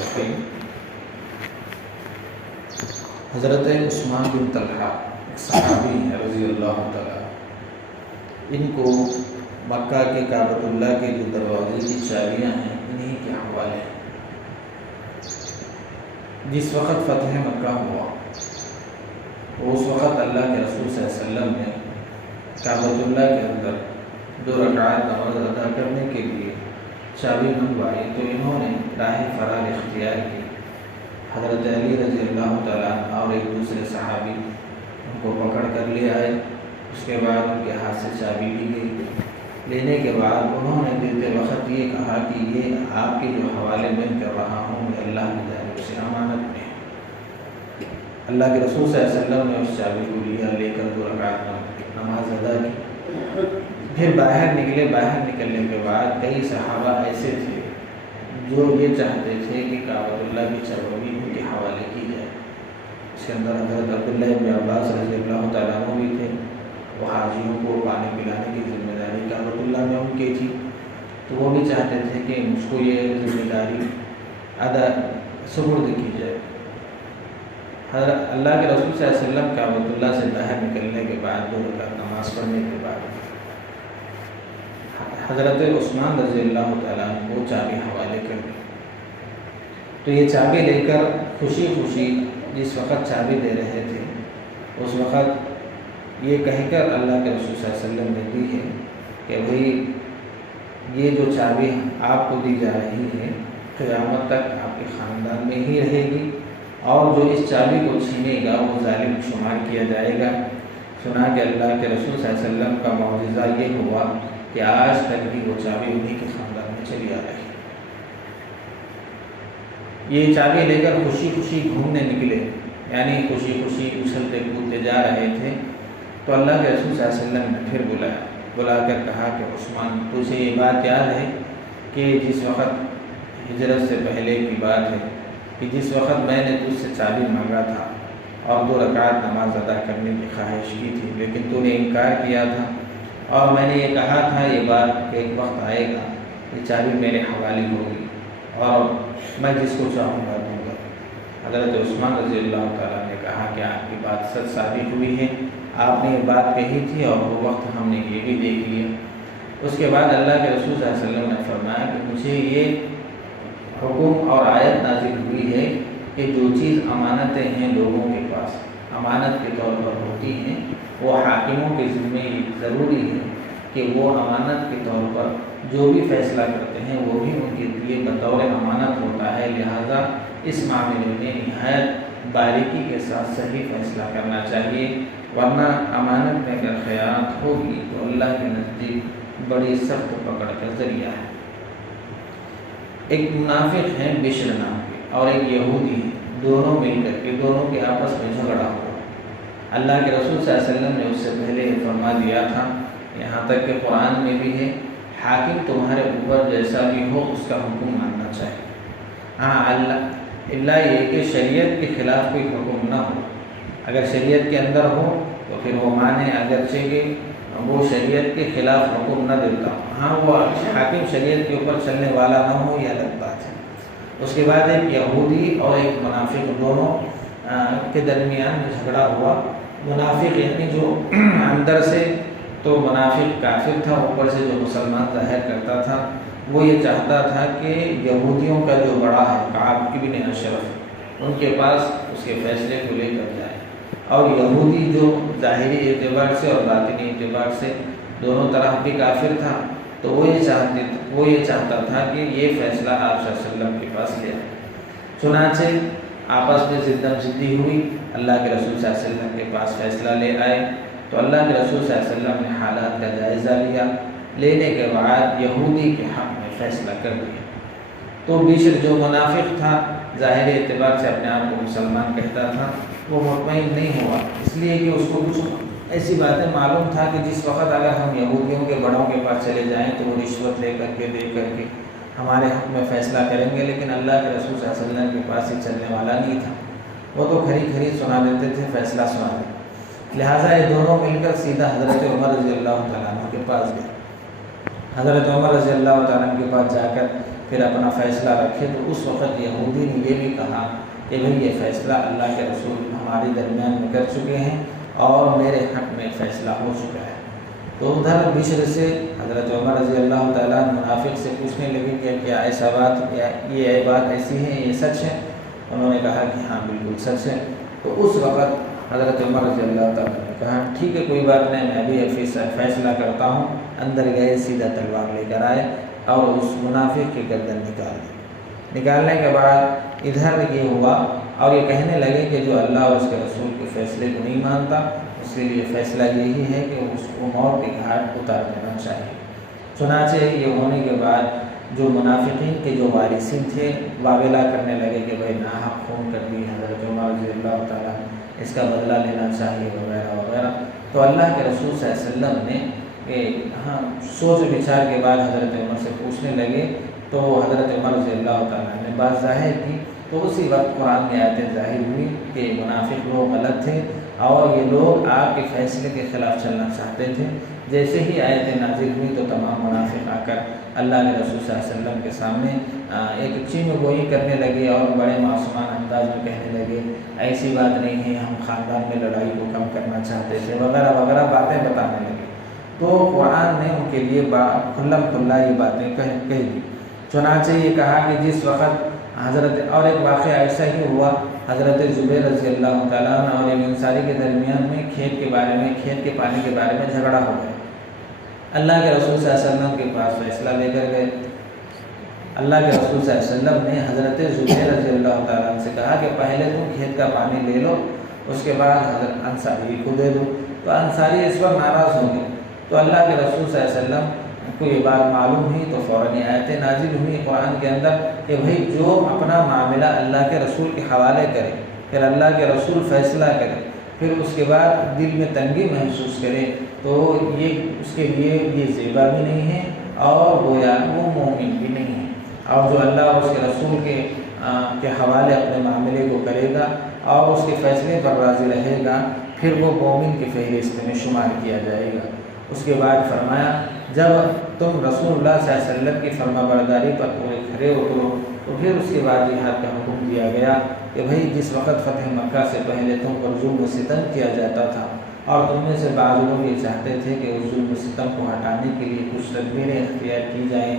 الرحیم۔ حضرت عثمان بن طلحہ ایک صحابی ہیں رضی اللہ تعالیٰ، ان کو مکہ کے کعبۃ اللہ کے جو دروازے کی چابیاں ہیں انہی کے حوالے ہیں۔ جس وقت فتح مکہ ہوا اس وقت اللہ کے رسول صلی اللہ علیہ وسلم نے کعبۃ اللہ کے اندر 2 رکعات نماز ادا کرنے کے لیے چابی منگوائی، تو انہوں نے راہ فرار اختیار کی۔ حضرت علی رضی اللہ تعالیٰ اور ایک دوسرے صحابی ان کو پکڑ کر لے آئے۔ اس کے بعد ان کے ہاتھ سے چابی لی گئی۔ لینے کے بعد انہوں نے دیتے وقت یہ کہا کہ یہ آپ کے جو حوالے میں کر رہا ہوں یہ اللہ کی جانب سے امانت میں ہے۔ اللہ کے رسول صلی اللہ علیہ وسلم نے اس چابی کو لیا، لے کر 2 رکعات نماز ادا کی، پھر باہر نکلے۔ باہر نکلنے کے بعد کئی صحابہ ایسے تھے جو یہ چاہتے تھے کہ کعبۃ اللہ کی چابی ان کے حوالے کی جائے۔ اس کے اندر حضرت عبداللہ بن عباس رضی اللہ تعالیٰ عنہ بھی تھے، وہ حاجیوں کو پانی پلانے کی ذمہ داری کعبۃ اللہ میں ان کی تھی، تو وہ بھی چاہتے تھے کہ مجھ کو یہ ذمہ داری سپرد کی جائے۔ حضرت اللہ کے رسول صلی اللہ علیہ وسلم کعبۃ اللہ سے باہر نکلنے کے بعد 2 رکعت نماز پڑھنے کے بعد حضرت عثمان رضی اللہ تعالیٰ کو چابی حوالے کر دی۔ تو یہ چابی لے کر خوشی خوشی جس وقت چابی دے رہے تھے اس وقت یہ کہہ کر اللہ کے رسول صلی اللہ علیہ وسلم نے دی ہے کہ بھئی یہ جو چابی آپ کو دی جا رہی ہے قیامت تک آپ کے خاندان میں ہی رہے گی، اور جو اس چابی کو چھینے گا وہ ظالم شمار کیا جائے گا۔ سنا کہ اللہ کے رسول صلی اللہ علیہ وسلم کا معجزہ یہ ہوا کہ آج تک بھی وہ چابی انہی کے خاندان میں چلی آ رہی۔ یہ چابی لے کر خوشی خوشی گھومنے نکلے، یعنی خوشی خوشی اچھلتے کودتے جا رہے تھے، تو اللہ کے رسول صلی اللہ علیہ وسلم نے پھر بلا کر کہا کہ عثمان تجھے یہ بات یاد ہے کہ جس وقت ہجرت سے پہلے کی بات ہے کہ جس وقت میں نے تجھ سے چابی مانگا تھا اور 2 رکعات نماز ادا کرنے کی خواہش کی تھی، لیکن تو نے انکار کیا تھا، اور میں نے یہ کہا تھا یہ بات کہ ایک وقت آئے گا یہ چابی میرے حوالے ہوگی اور میں جس کو چاہوں گا دوں گا۔ حضرت عثمان رضی اللہ تعالیٰ نے کہا کہ آپ کی بات سچ ثابت ہوئی ہے، آپ نے یہ بات کہی تھی اور وہ وقت ہم نے یہ بھی دیکھ لیا۔ اس کے بعد اللہ کے رسول صلی اللہ علیہ وسلم نے فرمایا کہ مجھے یہ حکم اور آیت نازل ہوئی ہے کہ جو چیز امانتیں ہیں لوگوں کے پاس امانت کے طور پر ہوتی ہیں، وہ حاکموں کے ذمے ضروری ہے کہ وہ امانت کے طور پر جو بھی فیصلہ کرتے ہیں وہ بھی ان کے لیے بطور امانت ہوتا ہے، لہذا اس معاملے میں نہایت باریکی کے ساتھ صحیح فیصلہ کرنا چاہیے، ورنہ امانت میں اگر خیانت ہوگی تو اللہ کے نزدیک بڑی سخت پکڑ کا ذریعہ ہے۔ ایک منافق ہیں بشر نام کے اور ایک یہودی ہیں، دونوں مل کر کے دونوں کے آپس میں جھگڑا ہوا۔ اللہ کے رسول صلی اللہ علیہ وسلم نے اس سے پہلے فرما دیا تھا، یہاں تک کہ قرآن میں بھی ہے حاکم تمہارے اوپر جیسا بھی ہو اس کا حکم ماننا چاہیے، ہاں اللہ یہ کہ شریعت کے خلاف کوئی حکم نہ ہو، اگر شریعت کے اندر ہو تو پھر وہ مانے، اگرچہ کہ وہ شریعت کے خلاف حکم نہ دیتا ہو، ہاں وہ حاکم شریعت کے اوپر چلنے والا نہ ہو، یہ الگ بات ہے۔ اس کے بعد ایک یہودی اور ایک منافق دونوں کے درمیان جھگڑا ہوا۔ منافق یعنی جو اندر سے تو منافق کافر تھا، اوپر سے جو مسلمان ظاہر کرتا تھا، وہ یہ چاہتا تھا کہ یہودیوں کا جو بڑا ہے کعب بن اشرف ان کے پاس اس کے فیصلے کو لے کر جائے، اور یہودی جو ظاہری اعتبار سے اور باطنی اعتبار سے دونوں طرح بھی کافر تھا، تو وہ یہ چاہتا تھا کہ یہ فیصلہ آپ صلی اللہ علیہ وسلم کے پاس لے آئے۔ چنانچہ آپس میں زدم زدی ہوئی، اللہ کے رسول صلی اللہ علیہ وسلم کے پاس فیصلہ لے آئے، تو اللہ کے رسول صلی اللہ علیہ وسلم نے حالات کا جائزہ لیا، لینے کے بعد یہودی کے حق میں فیصلہ کر دیا۔ تو بشر جو منافق تھا، ظاہری اعتبار سے اپنے آپ کو مسلمان کہتا تھا، وہ مطمئن نہیں ہوا، اس لیے کہ اس کو کچھ ایسی باتیں معلوم تھا کہ جس وقت اگر ہم یہودیوں کے بڑوں کے پاس چلے جائیں تو وہ رشوت دے کر کے ہمارے حق میں فیصلہ کریں گے، لیکن اللہ کے رسول صلی اللہ علیہ وسلم کے پاس یہ چلنے والا نہیں تھا، وہ تو کھری سنا دیتے تھے، فیصلہ سنا دیتے۔ لہٰذا یہ دونوں مل کر سیدھا حضرت عمر رضی اللہ تعالیٰ عنہ کے پاس گئے۔ حضرت عمر رضی اللہ تعالیٰ عنہ کے پاس جا کر پھر اپنا فیصلہ رکھے، تو اس وقت یہودی نے یہ بھی کہا کہ بھئی یہ فیصلہ اللہ کے رسول ہمارے درمیان میں کر چکے ہیں اور میرے حق میں فیصلہ ہو چکا ہے۔ تو ادھر بشر سے حضرت عمر رضی اللہ تعالیٰ منافق سے پوچھنے لگے کہ کیا ایسا بات، یہ بات ایسی ہے، یہ سچ ہے؟ انہوں نے کہا کہ ہاں بالکل سچ ہے۔ تو اس وقت حضرت عمر رضی اللہ تعالیٰ نے کہا ٹھیک ہے کوئی بات نہیں، میں بھی ایک فیصلہ کرتا ہوں۔ اندر گئے، سیدھا تلوار لے کر آئے اور اس منافق کی گردن نکال دی۔ نکالنے کے بعد ادھر یہ ہوا اور یہ کہنے لگے کہ جو اللہ اور اس کے رسول کے فیصلے کو نہیں مانتا اس کے لیے فیصلہ یہی ہے کہ اس کو موت کے گھاٹ اتار دینا چاہیے۔ چنانچہ یہ ہونے کے بعد جو منافقین کے جو وارثین تھے واویلا کرنے لگے کہ بھائی ناحق خون کر دی حضرت عمر رضی اللہ تعالیٰ، اس کا بدلہ لینا چاہیے وغیرہ وغیرہ۔ تو اللہ کے رسول صلی اللہ علیہ وسلم نے سوچ بچار کے بعد حضرت عمر سے پوچھنے لگے، تو حضرت عمر رضی اللہ تعالیٰ نے بات ظاہر کی۔ تو اسی وقت قرآن میں آیتیں ظاہر ہوئی کہ منافق لوگ غلط تھے اور یہ لوگ آپ کے فیصلے کے خلاف چلنا چاہتے تھے۔ جیسے ہی آیتیں نازل ہوئی تو تمام منافق آ کر اللہ کے رسول صلی اللہ علیہ وسلم کے سامنے ایک چین گوئی کرنے لگے اور بڑے معصومانہ انداز میں کہنے لگے ایسی بات نہیں ہے، ہم خاندان میں لڑائی کو کم کرنا چاہتے تھے وغیرہ وغیرہ باتیں بتانے لگے۔ تو قرآن نے ان کے لیے کھلم کھلا یہ باتیں کہہ دی۔ چنانچہ یہ کہا کہ جس وقت اور ایک واقعہ ایسا ہی ہوا، حضرت زبیر رضی اللہ تعالیٰ عنہ اور ایک انصاری کے درمیان میں کھیت کے پانی کے بارے میں جھگڑا ہو گیا۔ اللہ کے رسول صلی اللہ علیہ وسلم کے پاس فیصلہ لے کر گئے۔ اللہ کے رسول صلی اللہ علیہ وسلم نے حضرت زبیر رضی اللہ تعالیٰ عنہ سے کہا کہ پہلے تم کھیت کا پانی لے لو، اس کے بعد حضرت انصاری کو دے دو۔ تو انصاری اس پر ناراض ہو گئے۔ تو اللہ کے رسول صلی اللہ علیہ وسلم کو یہ بات معلوم ہوئی تو فوراً آیتیں نازل ہوئی قرآن کے اندر کہ بھئی جو اپنا معاملہ اللہ کے رسول کے حوالے کرے، پھر اللہ کے رسول فیصلہ کرے، پھر اس کے بعد دل میں تنگی محسوس کرے، تو یہ اس کے لیے یہ زیبا بھی نہیں ہے اور گویا وہ مومن بھی نہیں ہے۔ اور جو اللہ اور اس کے رسول کے حوالے اپنے معاملے کو کرے گا اور اس کے فیصلے پر راضی رہے گا، پھر وہ مومن کی فہرست میں شمار کیا جائے گا۔ اس کے بعد فرمایا جب تم رسول اللہ صلی اللہ علیہ وسلم کی فرما برداری پر پورے کھڑے اترو تو پھر اس کے بعد جہاد کا حکم دیا گیا کہ بھئی جس وقت فتح مکہ سے پہلے تم پر ظلم و ستم کیا جاتا تھا اور تم میں سے بعض لوگ یہ چاہتے تھے کہ اس ظلم و ستم کو ہٹانے کے لیے کچھ تدبیریں اختیار کی جائیں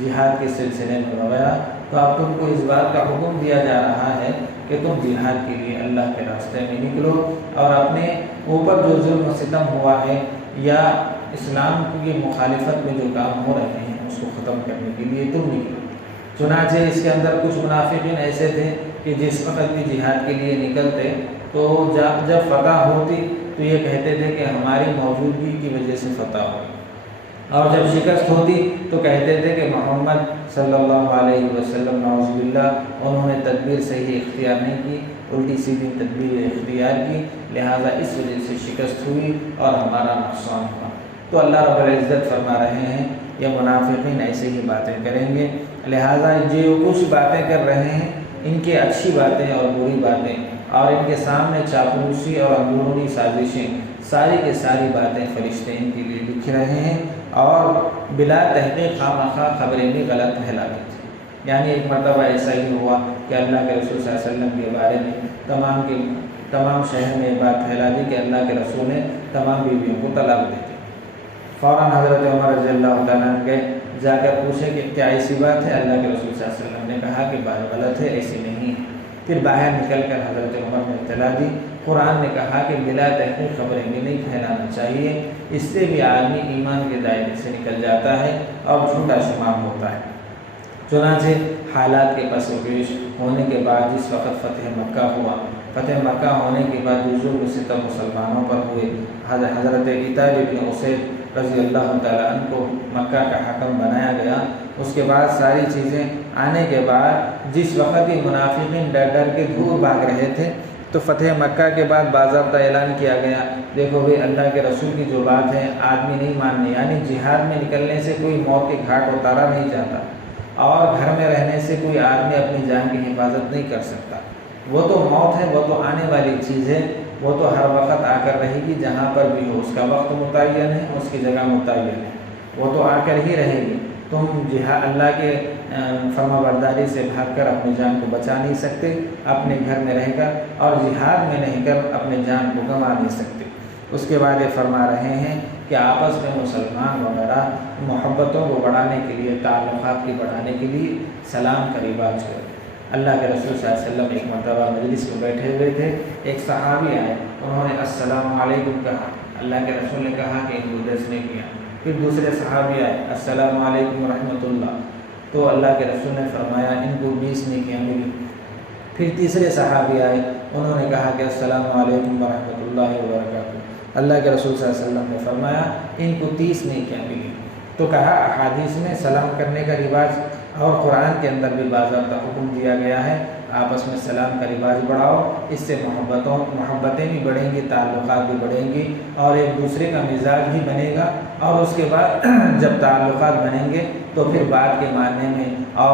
جہاد کے سلسلے میں وغیرہ، تو اب تم کو اس بات کا حکم دیا جا رہا ہے کہ تم جہاد کے لیے اللہ کے راستے میں نکلو اور اپنے اوپر جو ظلم و ستم ہوا ہے یا اسلام کی مخالفت میں جو کام ہو رہے ہیں اس کو ختم کرنے کے لیے تم نکلو۔ چنانچہ اس کے اندر کچھ منافقین ایسے تھے کہ جس وقت بھی جہاد کے لیے نکلتے تو جب فتح ہوتی تو یہ کہتے تھے کہ ہماری موجودگی کی وجہ سے فتح ہوئی، اور جب شکست ہوتی تو کہتے تھے کہ محمد صلی اللہ علیہ وسلم نعوذ باللہ انہوں نے تدبیر صحیح اختیار نہیں کی، الٹی سیدھی تدبیر اختیار کی، لہٰذا اس وجہ سے شکست ہوئی اور ہمارا نقصان ہوا۔ تو اللہ رب العزت فرما رہے ہیں یہ منافقین ایسے ہی باتیں کریں گے، لہٰذا جو کچھ باتیں کر رہے ہیں ان کے اچھی باتیں اور بری باتیں اور ان کے سامنے چاپلوسی اور اندرونی سازشیں ساری کے ساری باتیں فرشتے ان کے لیے لکھ رہے ہیں اور بلا تحقیق خواہ خبریں بھی غلط پھیلا دی تھی۔ یعنی ایک مرتبہ ایسا ہی ہوا کہ اللہ کے رسول صلی اللہ علیہ وسلم کے بارے میں تمام شہر میں یہ بات پھیلا دی کہ اللہ کے رسول نے تمام بیویوں کو طلاق دے دی۔ فوراً حضرت عمر رضی اللہ تعالیٰ عنہ گئے، جا کر پوچھے کہ کیا ایسی بات ہے؟ اللہ کے رسول صلی اللہ علیہ وسلم نے کہا کہ بات غلط ہے، ایسی نہیں ہے۔ پھر باہر نکل کر حضرت عمر نے اطلاع دی، قرآن نے کہا کہ بلا تحقیق خبریں بھی نہیں پھیلانا چاہیے، اس سے بھی آدمی ایمان کے دائرے سے نکل جاتا ہے اور جھوٹا شمار ہوتا ہے۔ چنانچہ حالات کے پس و پیش ہونے کے بعد جس وقت فتح مکہ ہونے کے بعد جو ظلم و ستم مسلمانوں پر ہوئے، حضرت عتاب بن اسید رضی اللہ تعالیٰ عنہ کو مکہ کا حاکم بنایا گیا۔ اس کے بعد ساری چیزیں آنے کے بعد جس وقت یہ منافقین ڈر کے دور بھاگ رہے تھے تو فتح مکہ کے بعد باضابطہ اعلان کیا گیا، دیکھو بھئی اللہ کے رسول کی جو بات ہے آدمی نہیں ماننے، یعنی جہاد میں نکلنے سے کوئی موت کے گھاٹ اتارا نہیں جاتا اور گھر میں رہنے سے کوئی آدمی اپنی جان کی حفاظت نہیں کر سکتا۔ وہ تو موت ہے، وہ تو آنے والی چیز ہے، وہ تو ہر وقت آ کر رہے گی، جہاں پر بھی ہو اس کا وقت متعین ہے، اس کی جگہ متعین ہے، وہ تو آ کر ہی رہے گی۔ تم اللہ کے فرما برداری سے بھاگ کر اپنی جان کو بچا نہیں سکتے، اپنے گھر میں رہ کر اور جہاد میں نہیں کر اپنے جان کو گنوا نہیں سکتے۔ اس کے بعد یہ فرما رہے ہیں کہ آپس میں مسلمان وغیرہ محبتوں کو بڑھانے کے لیے، تعلقات کی بڑھانے کے لیے سلام کا رواج کرے۔ اللہ کے رسول صلی اللہ علیہ وسلم ایک مرتبہ مجلس میں بیٹھے ہوئے تھے، ایک صحابی آئے، انہوں نے السلام علیکم کہا، اللہ کے رسول نے کہا کہ ان کو درس نہیں کیا۔ پھر دوسرے صحابی آئے، السلام علیکم ورحمۃ اللہ، تو اللہ کے رسول نے فرمایا ان کو 20 نیکیاں ملی۔ پھر تیسرے صحابی آئے، انہوں نے کہا کہ السلام علیکم ورحمۃ اللہ وبرکاتہ، اللہ کے رسول صلی اللہ علیہ وسلم نے فرمایا ان کو 30 نیکیاں ملی۔ تو کہا احادیث میں سلام کرنے کا رواج اور قرآن کے اندر بھی باضابطہ حکم دیا گیا ہے، آپس میں سلام کا رواج بڑھاؤ، اس سے محبتیں بھی بڑھیں گی، تعلقات بھی بڑھیں گی اور ایک دوسرے کا مزاج بھی بنے گا، اور اس کے بعد جب تعلقات بنیں گے تو پھر بات کے معنی میں اور